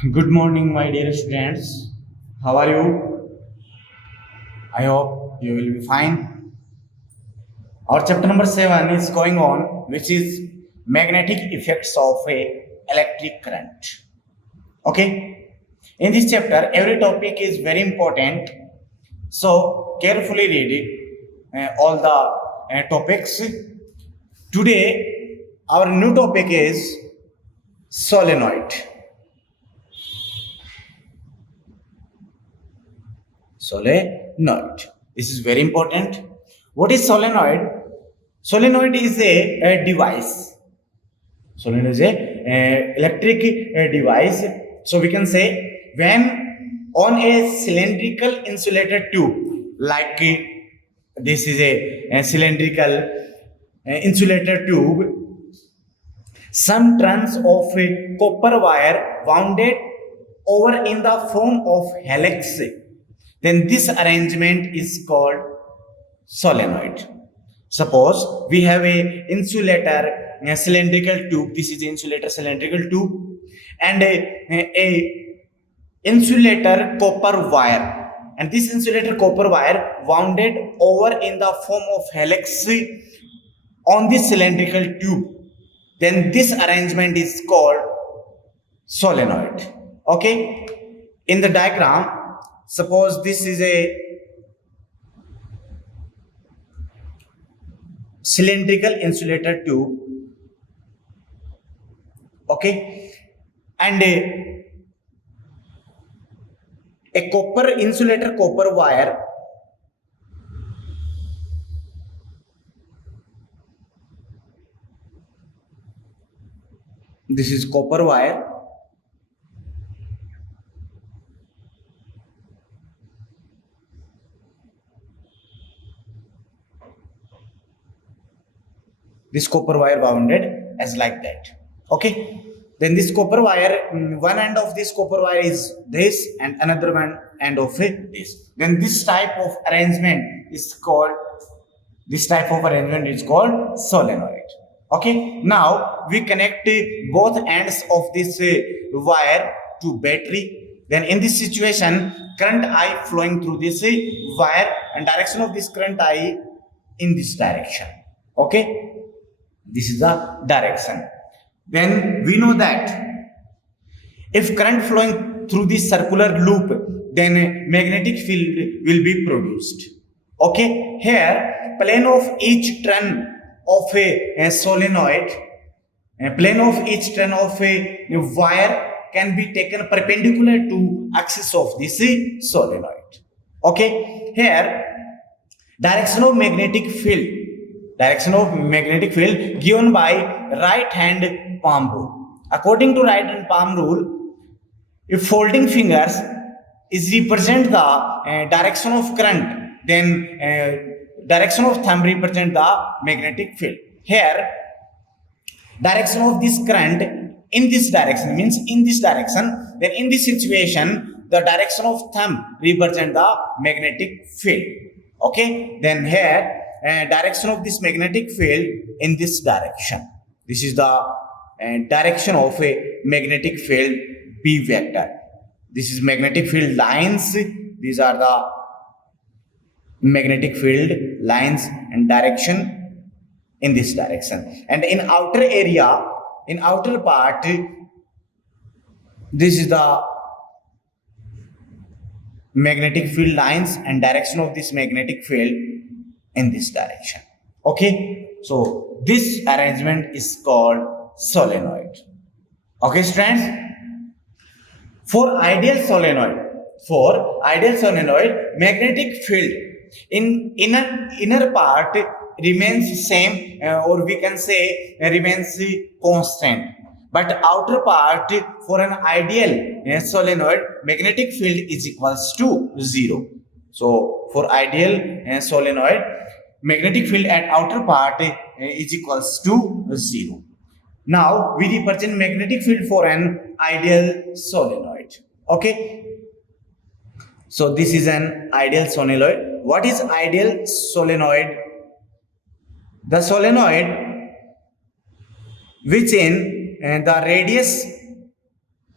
Good morning, my dear students. How are you? I hope you will be fine. Our chapter number 7 is going on, which is magnetic effects of a electric current. Okay? In this chapter, every topic is very important. So, carefully read it, all the topics. Today, our new topic is solenoid. Solenoid. This is very important. What is solenoid? Solenoid is a device. Solenoid is a electric device. So we can say when on a cylindrical insulated tube, like this is a cylindrical insulated tube, some strands of a copper wire wounded over in the form of helix, then this arrangement is called solenoid. Suppose we have a insulator, a cylindrical tube. This is the insulator cylindrical tube, and a insulator copper wire. And this insulator copper wire wounded over in the form of helix on the cylindrical tube. Then this arrangement is called solenoid. Okay. In the diagram, suppose this is a cylindrical insulator tube, okay, and a copper insulator copper wire this is copper wire, this copper wire wounded as like that. Okay, then this copper wire, one end of this copper wire is this and another one end of it this. Then this type of arrangement is called solenoid. Okay, now we connect both ends of this wire to battery. Then in this situation, current I flowing through this wire, and direction of this current I in this direction. Okay, this is the direction. Then we know that if current flowing through this circular loop, then a magnetic field will be produced. Okay, here plane of each turn of a solenoid, plane of each turn of a wire can be taken perpendicular to axis of this solenoid. Okay, here direction of magnetic field given by right hand palm rule. According to right hand palm rule, if folding fingers is represent the direction of current, then direction of thumb represent the magnetic field. Here, direction of this current in this direction means in this direction. Then in this situation, the direction of thumb represent the magnetic field. Okay. Then here, direction of this magnetic field in this direction. This is the direction of a magnetic field B vector. This is magnetic field lines. These are the magnetic field lines and direction in this direction. And in outer area, in outer part, this is the magnetic field lines and direction of this magnetic field in this direction. Okay, so this arrangement is called solenoid. Okay, students, for ideal solenoid magnetic field in inner part remains same, or we can say remains constant, but outer part for an ideal solenoid magnetic field is equals to 0. So for ideal solenoid, magnetic field at outer part is equals to 0. Now we represent magnetic field for an ideal solenoid. Okay. So this is an ideal solenoid. What is ideal solenoid? The solenoid which in the radius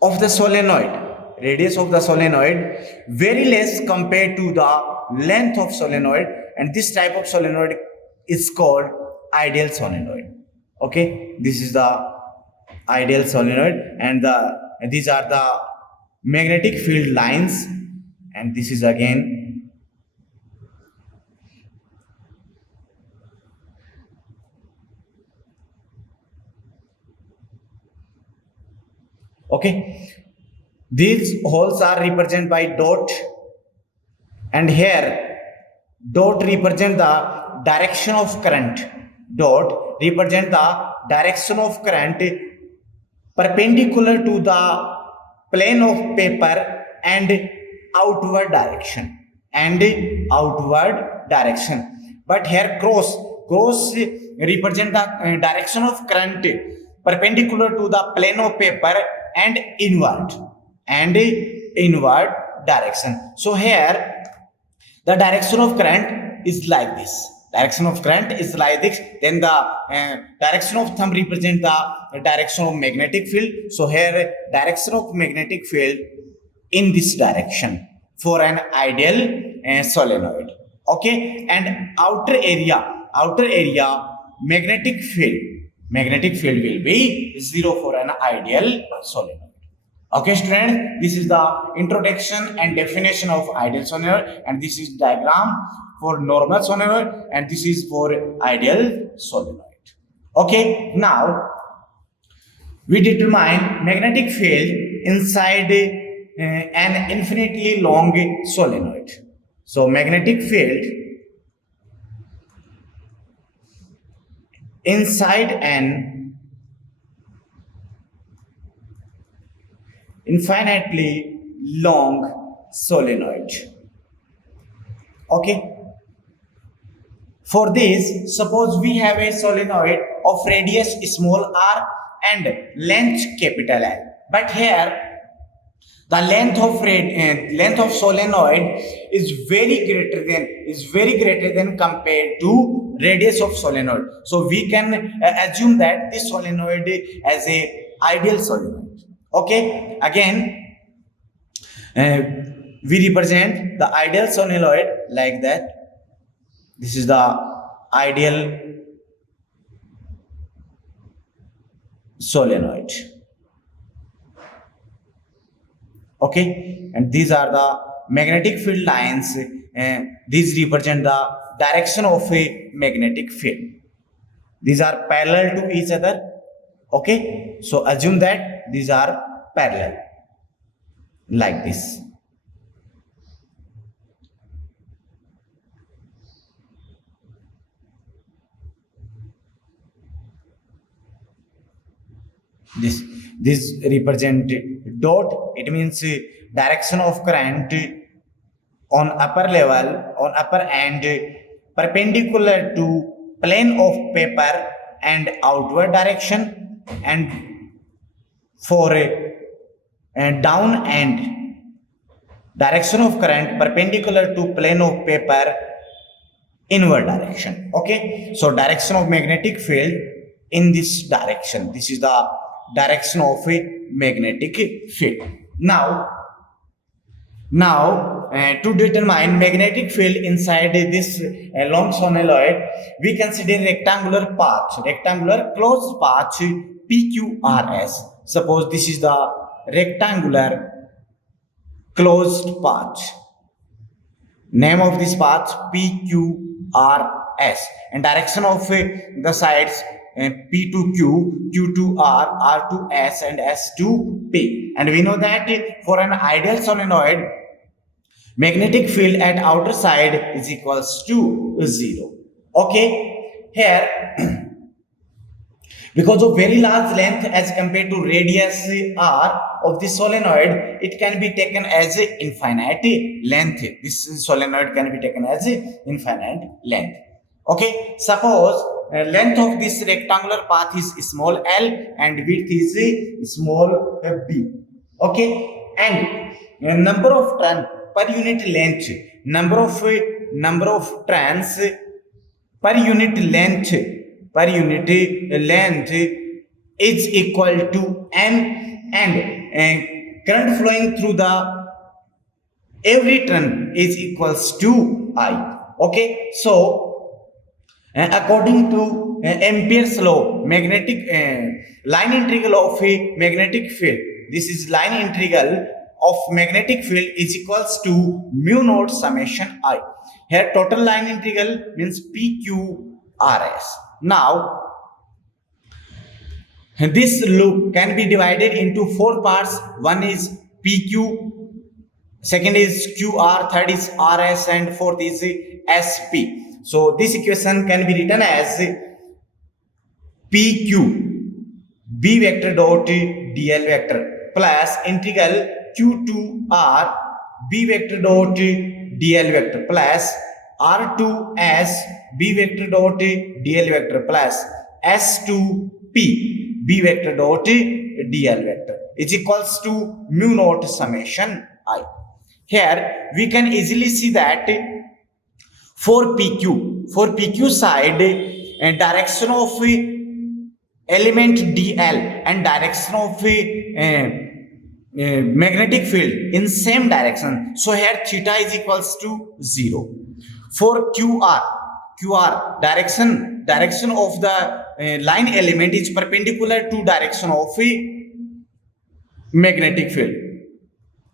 of the solenoid, radius of the solenoid very less compared to the length of solenoid, and this type of solenoid is called ideal solenoid. Okay, this is the ideal solenoid, and these are the magnetic field lines, and this is again okay. These holes are represented by dot, and here dot represent the direction of current. Dot represent the direction of current perpendicular to the plane of paper and outward direction, but here cross represent the direction of current perpendicular to the plane of paper and inward direction. So here the direction of current is like this. Then the direction of thumb represent the direction of magnetic field. So here direction of magnetic field in this direction for an ideal solenoid. Okay, and outer area magnetic field will be 0 for an ideal solenoid. Okay, students, this is the introduction and definition of ideal solenoid, and this is diagram for normal solenoid, and this is for ideal solenoid. Okay, now we determine magnetic field inside an infinitely long solenoid. So magnetic field inside an infinitely long solenoid. Okay, for this, suppose we have a solenoid of radius small r and length capital L, but here the length of solenoid is very greater than compared to radius of solenoid. So we can assume that this solenoid as a ideal solenoid. Okay, again we represent the ideal solenoid like that. This is the ideal solenoid. Okay, and these are the magnetic field lines. These represent the direction of a magnetic field. These are parallel to each other. Okay, so assume that these are parallel like this. This represent dot. It means direction of current on upper end perpendicular to plane of paper and outward direction, and for a down end direction of current perpendicular to plane of paper inward direction. Okay, so direction of magnetic field in this direction. This is the direction of a magnetic field. Now to determine magnetic field inside this long solenoid, we consider rectangular closed path PQRS. Suppose this is the rectangular closed path. Name of this path PQRS, and direction of the sides P to Q, Q to R, R to S, and S to P. And we know that for an ideal solenoid, magnetic field at outer side is equals to 0. Okay, here because of very large length as compared to radius r of the solenoid, it can be taken as infinite length. This solenoid can be taken as infinite length. Okay, suppose length of this rectangular path is small l and width is small b. Okay, and number of turns per unit length, number of turns per unit length is equal to n, and current flowing through the every turn is equals to I. Okay, so according to Ampere's law, magnetic line integral of a magnetic field. This is line integral of magnetic field is equals to mu naught summation I. Here total line integral means PQRS. Now this loop can be divided into four parts. One is PQ, second is QR, third is RS, and fourth is SP. So this equation can be written as PQ B vector dot DL vector plus integral Q to R B vector dot DL vector plus R to S B vector dot DL vector plus S to P B vector dot DL vector is equals to mu naught summation I. Here we can easily see that for PQ side direction of element DL and direction of magnetic field in same direction. So here theta is equals to 0. For QR direction of the line element is perpendicular to direction of magnetic field.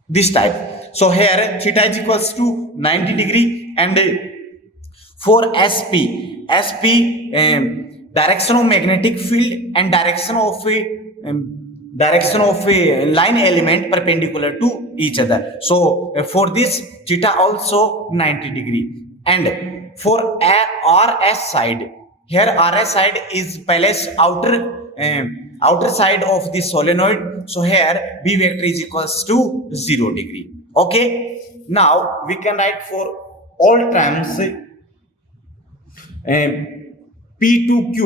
This type. So here theta is equals to 90 degree, and for SP direction of magnetic field and direction of a line element perpendicular to each other. So for this theta also 90 degree. And for RS side, here RS side is placed outer side of the solenoid. So here B vector is equals to 0 degree. Okay. Now we can write for all terms P2Q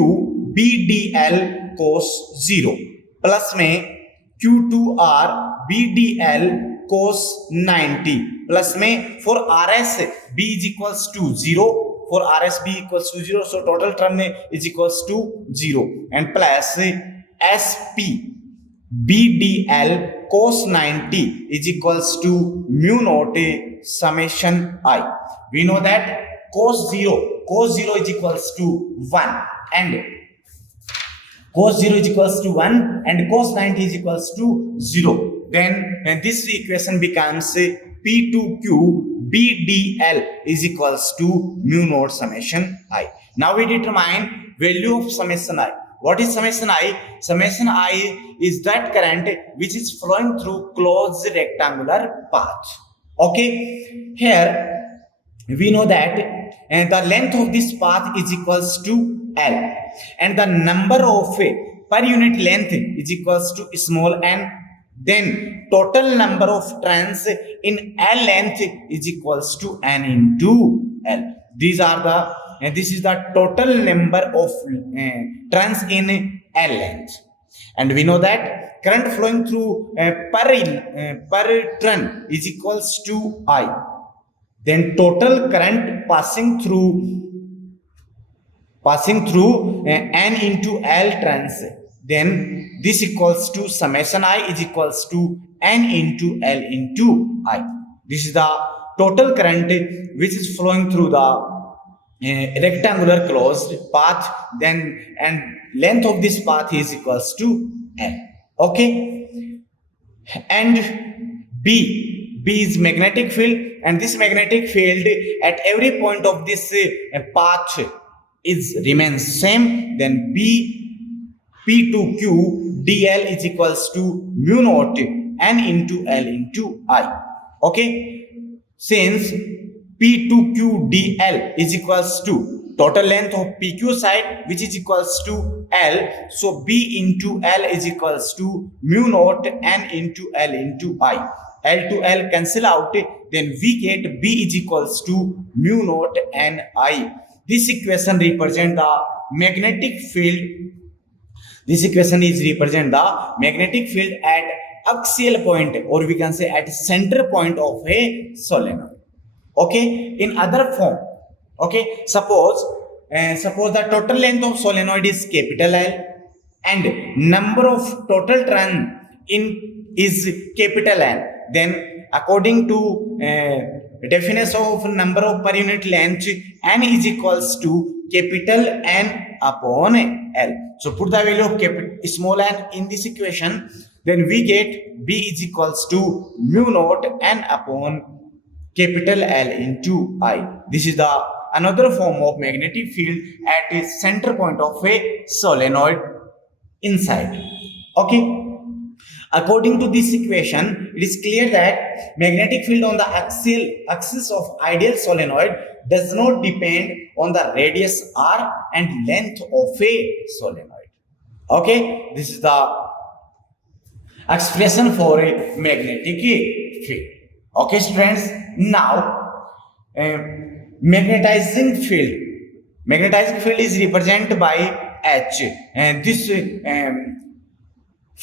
BDL cos 0 plus में Q2R BDL cos 90 plus में for RS B is equals to 0, for RS B equals to 0, so total term is equals to 0, and plus SP BDL cos 90 is equals to mu naught summation I. We know that cos 0 is equals to 1, and cos 0 is equals to 1 and cos 90 is equals to 0. Then this equation becomes P2Q BDL is equals to mu naught summation I. Now we determine value of summation I. What is summation I? Summation I is that current which is flowing through closed rectangular path. Okay. Here we know that the length of this path is equals to L, and the number of per unit length is equals to small n. Then total number of turns in L length is equals to n into L. This is the total number of turns in L length, and we know that current flowing through per turn is equals to I. Then total current passing through n into L turns, then this equals to summation I is equals to n into L into I. This is the total current which is flowing through the rectangular closed path, then and length of this path is equals to L. Okay. And B is magnetic field, and this magnetic field at every point of this path remains same. Then P2Q DL is equals to mu naught n into L into I. Okay. Since P2Q DL is equals to total length of PQ side, which is equals to L, so B into L is equals to mu naught n into L into I. L to L cancel out, then we get B is equals to mu naught n I. This equation represent the magnetic field. This equation is represent the magnetic field at axial point, or we can say at center point of a solenoid. Okay. In other form, okay, suppose the total length of solenoid is capital L, and number of total turn in is capital N, then according to definition of number of per unit length, N is equals to capital N upon L. So put the value of small n in this equation, then we get B is equals to mu naught N upon capital L into I. This is the another form of magnetic field at a center point of a solenoid inside. Okay. According to this equation, it is clear that magnetic field on the axis of ideal solenoid does not depend on the radius r and length of a solenoid. Okay, this is the expression for a magnetic field. Okay, students. Now, magnetizing field. Magnetizing field is represented by H, and this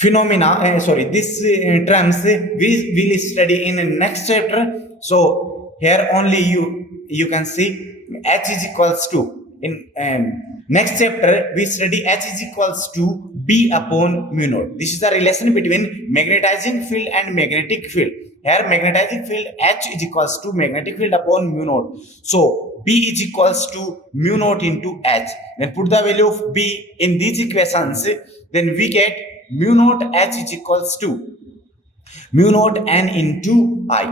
this terms we will study in next chapter. So here only you can see H is equals to, in next chapter we study H is equals to B upon mu naught. This is the relation between magnetizing field and magnetic field. Here magnetic field H is equals to magnetic field upon mu naught. So B is equals to mu naught into H. Then put the value of B in these equations. Then we get mu naught H is equals to mu naught N into I.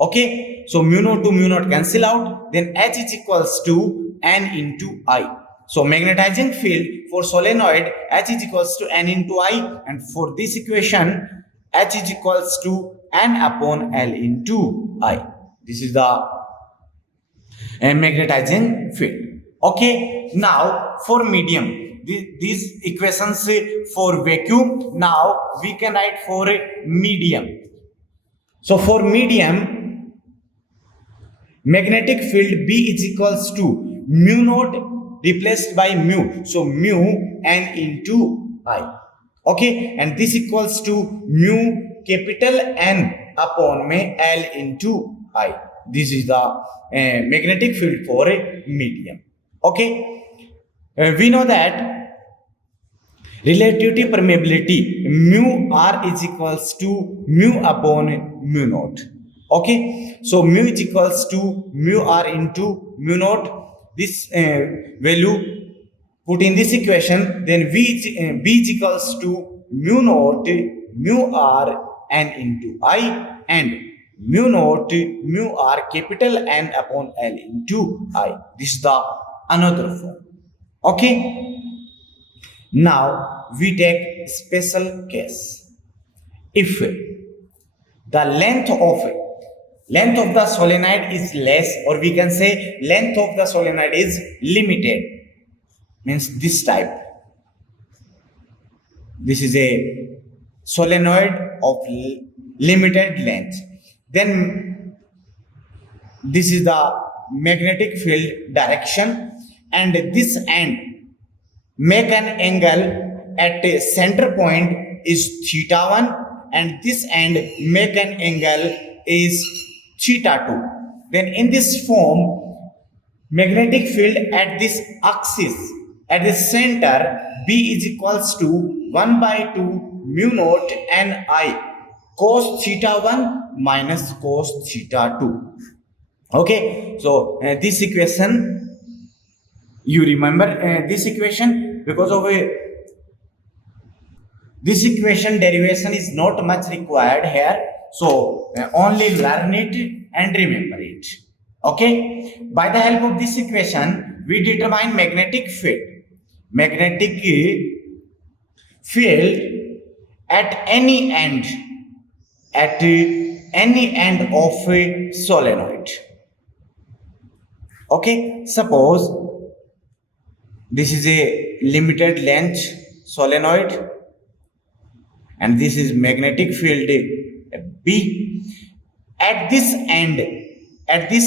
Okay. So mu naught to mu naught cancel out. Then H is equals to N into I. So magnetizing field for solenoid H is equals to N into I. And for this equation H is equals to N upon L into I. This is the magnetizing field. Okay. Now for medium, these equations for vacuum, now we can write for a medium. So for medium, magnetic field B is equals to mu naught replaced by mu. So mu N into I. Okay. And this equals to mu capital N upon L into I. This is the magnetic field for a medium. Okay. We know that relativity permeability mu r is equals to mu upon mu naught. Okay. So mu is equals to mu r into mu naught. This value put in this equation, then B is equals to mu naught mu r N into I and mu naught mu r capital N upon L into I. This is the another form. Okay. Now we take special case. If the length of the solenoid is less, or we can say length of the solenoid is limited, means this type. This is a solenoid of limited length. Then this is the magnetic field direction, and this end make an angle at a center point is theta 1, and this end make an angle is theta 2. Then in this form, magnetic field at this axis, at the center, B is equals to 1 by 2 mu naught Ni cos theta 1 minus cos theta 2. Okay. So this equation, you remember this equation, because of this equation derivation is not much required here. So only learn it and remember it. Okay. By the help of this equation, we determine magnetic field. Magnetic field at any end of a solenoid. Okay. Suppose this is a limited length solenoid and this is magnetic field B. At this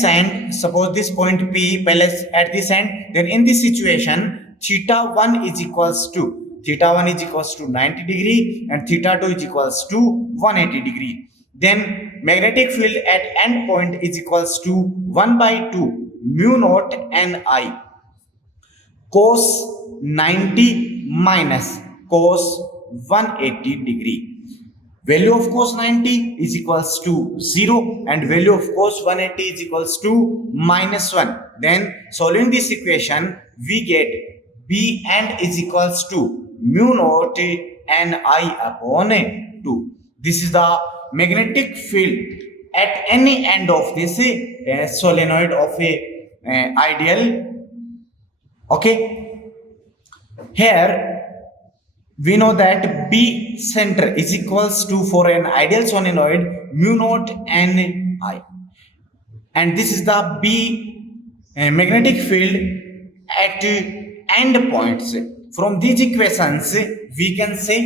end, suppose this point P place at this end, then in this situation theta 1 is equals to 90 degree and theta 2 is equals to 180 degree. Then magnetic field at end point is equals to 1 by 2 mu naught Ni cos 90 minus cos 180 degree. value of cos 90 is equals to 0 and value of cos 180 is equals to -1. Then solving this equation we get B and is equals to mu naught Ni upon 2. This is the magnetic field at any end of this solenoid of a ideal. Okay, here we know that B center is equals to, for an ideal solenoid, mu naught Ni, and this is the B magnetic field at end points. From these equations we can say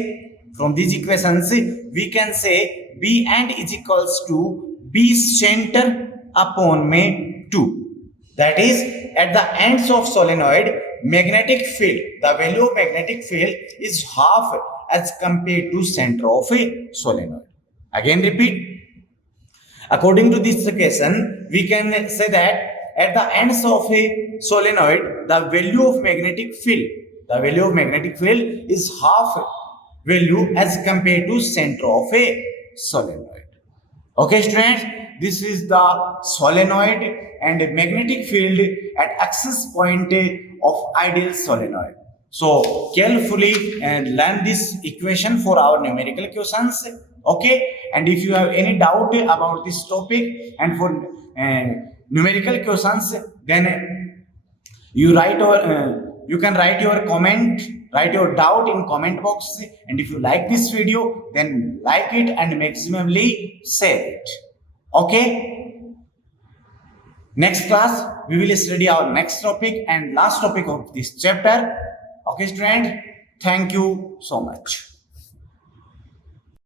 B and is equals to B center upon 2. That is, at the ends of solenoid, magnetic field, the value of magnetic field is half as compared to center of a solenoid. Again repeat, according to this equation we can say that at the ends of a solenoid the value of magnetic field is half value as compared to center of a solenoid. Okay students, this is the solenoid and magnetic field at axis point of ideal solenoid. So carefully learn this equation for our numerical questions. Okay, and if you have any doubt about this topic and for numerical questions, then you can write your doubt in comment box, and if you like this video then like it and maximally share it. Okay, next class we will study our next topic and last topic of this chapter. Okay student, thank you so much.